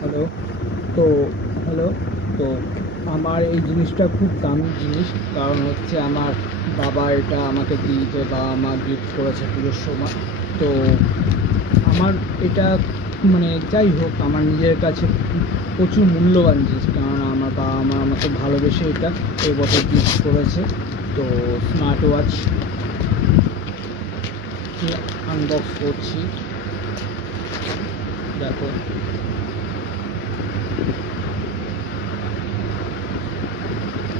Hello. তো hello. তো আমার এই জিনিসটা খুব দামি জিনিস, কারণ হচ্ছে আমার বাবা এটা আমাকে দিয়েছে, বাবা মা গিফট করেছে পুজোর সময়। তো আমার এটা মানে যাই হোক, আমার নিজের কাছে প্রচুর মূল্যবান জিনিস, কারণ আমার বাবা মা আমাকে ভালোবেসে এটা এবছর গিফট করেছে। তো স্মার্ট ওয়াচ আনবক্স করছি, দেখো।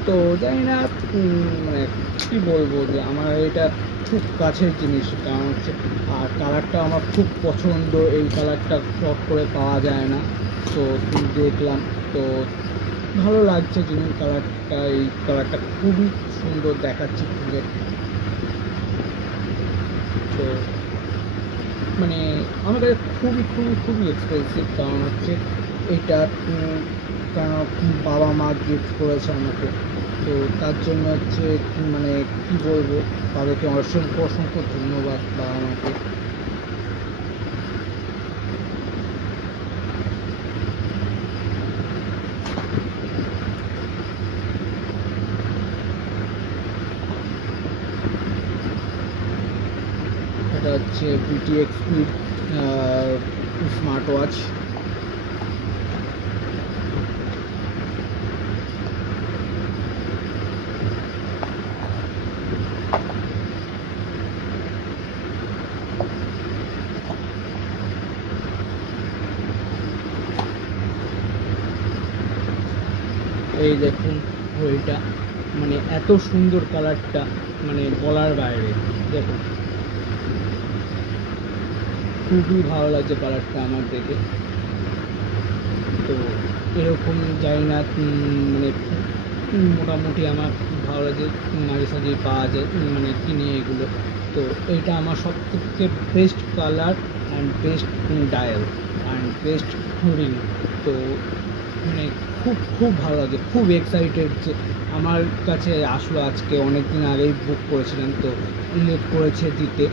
তো জানি না, মানে কী বলবো, যে আমার এটা খুব কাছের জিনিস, কারণ হচ্ছে আর কালারটা আমার খুব পছন্দ, এই কালারটা শখ করে পাওয়া যায় না। তো দেখলাম, তো ভালো লাগছে জিনিস, কালারটা, এই কালারটা খুবই সুন্দর দেখাচ্ছে খুলে। তো মানে আমার কাছে খুবই খুবই খুবই এক্সপেন্সিভ, কারণ হচ্ছে এটা কারণ বাবা মা গিফট করেছে আমাকে। তো তার জন্য হচ্ছে মানে কী বলবো, তাদেরকে অসংখ্য অসংখ্য ধন্যবাদ বাবা মাকে। এটা হচ্ছে BTX স্মার্ট ওয়াচ। এই দেখুন ঘড়িটা, মানে এত সুন্দর কালারটা, মানে বলার বাইরে। দেখুন, খুবই ভালো লাগছে কালারটা আমার দেখে। তো এরকম জানি না, মানে মোটামুটি আমার ভালো লাগে, মাঝে সাঝেই পাওয়া যায়, মানে কিনে এগুলো। তো এইটা আমার সবথেকে best colour and best dial and best ring. তো মানে খুব খুব ভালো লাগে, খুব এক্সাইটেড যে আমার কাছে আসলো আজকে। অনেক দিন আগেই বুক করেছিলাম, তো লেট করেছে দিতে।